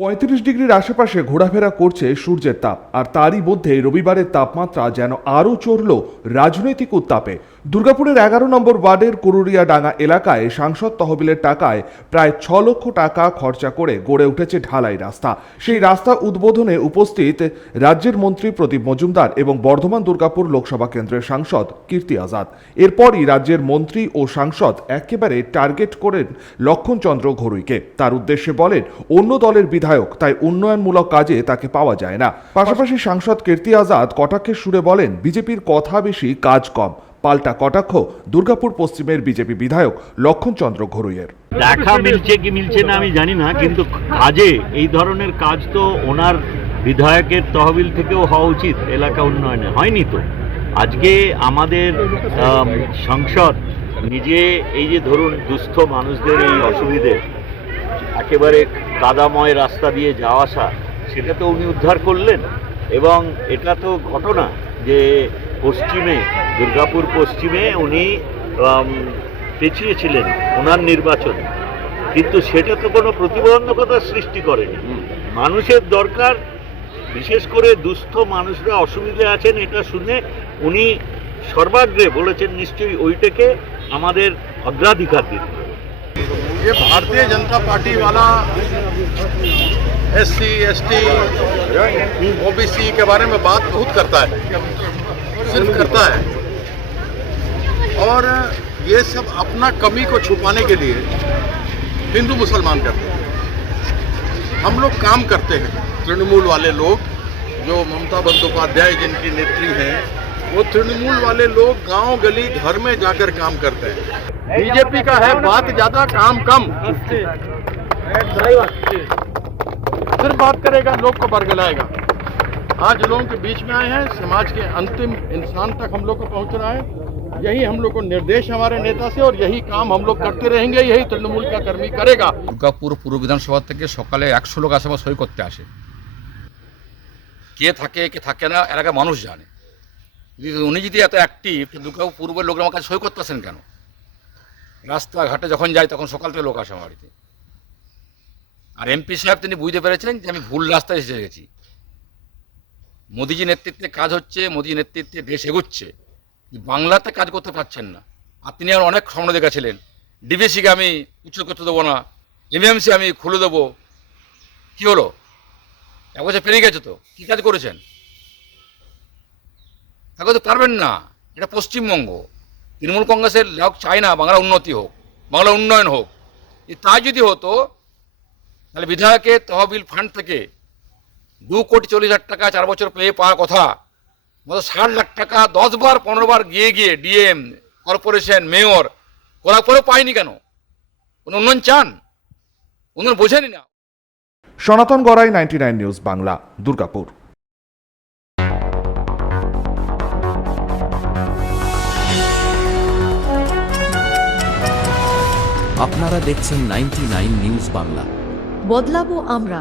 পঁয়ত্রিশ ডিগ্রির আশেপাশে ঘোরাফেরা করছে সূর্যের তাপ, আর তারই মধ্যে রবিবারের তাপমাত্রা যেন আরও চড়ল রাজনৈতিক উত্তাপে। দুর্গাপুরের এগারো নম্বর ওয়ার্ডের কুরুরিয়া ডাঙ্গা এলাকায় সাংসদ তহবিলের টাকায় প্রায় ছ লক্ষ টাকা খরচা করে গড়ে উঠেছে ঢালাই রাস্তা। সেই রাস্তা উদ্বোধনে উপস্থিত রাজ্যের মন্ত্রী প্রদীপ মজুমদার এবং বর্ধমান দুর্গাপুর লোকসভা কেন্দ্রের সাংসদ কীর্তি আজাদ। এরপরই রাজ্যের মন্ত্রী ও সাংসদ একেবারে টার্গেট করেন লক্ষণচন্দ্র ঘরুইকে। তার উদ্দেশ্যে বলেন, অন্য দলের বিধায়ক, তাই উন্নয়নমূলক কাজে তাকে পাওয়া যায় না। পাশাপাশি সাংসদ কীর্তি আজাদ কটাক্ষের সুরে বলেন, বিজেপির কথা বেশি, কাজ কম। পাল্টা কটাক্ষ দুর্গাপুর পশ্চিমের বিজেপি বিধায়ক লক্ষণচন্দ্র ঘরুইয়ের। দেখা মিলছে কি মিলছে না আমি জানি না কিন্তু কাজে এই ধরনের কাজ তো ওনার বিধায়কের তহবিল থেকেও হওয়া উচিত এলাকা উন্নয়নে। হয়নি তো। আজকে আমাদের আম, সংসদ নিজে এই যে ধরুন দুস্থ মানুষদের এই অসুবিধে একেবারে কাদাময় রাস্তা দিয়ে যাওয়া আসা সেটা তো উনি উদ্ধার করলেন। এবং এটা তো ঘটনা যে পশ্চিমে দুর্গাপুর পশ্চিমে উনি আম, পেছিয়েছিলেন ওনার নির্বাচন কিন্তু সেটা তো কোনো প্রতিবন্ধকতার সৃষ্টি করেনি মানুষের দরকার বিশেষ করে দুস্থ মানুষরা অসুবিধে আছেন এটা শুনে উনি সর্বাগ্রে বলেছেন নিশ্চয়ই ওইটাকে আমাদের অগ্রাধিকার দিতে হবে। ये भारतीय जनता पार्टी वाला S C S T OBC के बारे में बात बहुत करता है सिर्फ करता है और ये सब अपना कमी को छुपाने के लिए हिंदू मुसलमान करते हैं। हम लोग काम करते हैं। तृणमूल वाले लोग, जो ममता बंदोपाध्याय जिनकी नेत्री हैं, वो तृणमूल वाले लोग गाँव गली घर में जाकर काम करते हैं। बीजेपी का है बात ज़्यादा, काम कम। सिर्फ़ बात करेगा, लोग को बरगलाएगा। आज लोगों के बीच में आए हैं, समाज के अंतिम इंसान तक हम लोग को पहुँच रहा है। यही हम लोग को निर्देश हमारे नेता से और यही काम हम लोग करते रहेंगे यही तृणमूल का कर्मी करेगा দুর্গাপুর পূর্ব বিধানসভা থেকে সকালে একশো লোক আসে আমার সই করতে আসে কে থাকে কে থাকে না এলাকার মানুষ জানে যদি উনি যদি এত অ্যাক্টিভ দুর্গাপুর পূর্বের লোকরা আমার কাছে সই করতে আসেন কেন রাস্তাঘাটে যখন যাই তখন সকাল থেকে লোক আসে আমার বাড়িতে আর এমপি সাহেব তিনি বুঝতে পেরেছেন যে আমি ভুল রাস্তায় এসে গেছি মোদিজি নেতৃত্বে কাজ হচ্ছে মোদি নেতৃত্বে দেশ এগোচ্ছে বাংলাতে কাজ করতে পারছেন না। আর তিনি আর অনেক স্বপ্ন দেখেছিলেন। ডিবিসিকে আমি উচ্চ করতে দেবো না, এমএমসি আমি খুলে দেবো। কি হলো? এক বছর পেরিয়ে গেছে তো, কী কাজ করেছেন? তো পারবেন না, এটা পশ্চিমবঙ্গ। তৃণমূল কংগ্রেসের লোক চায় না বাংলা উন্নতি হোক বাংলা উন্নয়ন হোক। তাই যদি হতো, তাহলে বিধায়কের তহবিল ফান্ড থেকে দু কোটি চল্লিশ হাজার টাকা চার বছর পেয়ে পাওয়ার কথা মতো ষাট লাখ টাকা দশ বার পনেরো বার গিয়ে গিয়ে ডিএম কর্পোরেশন মেয়র করার পরেও পায়নি কেন? কোনো উন্নয়ন চান? উন্নয়ন বোঝেনি না। Sanatan Garai ninety nine news Bangla Durgapur. আপনারা দেখছেন নাইনটি নিউজ বাংলা। বদলাবো আমরা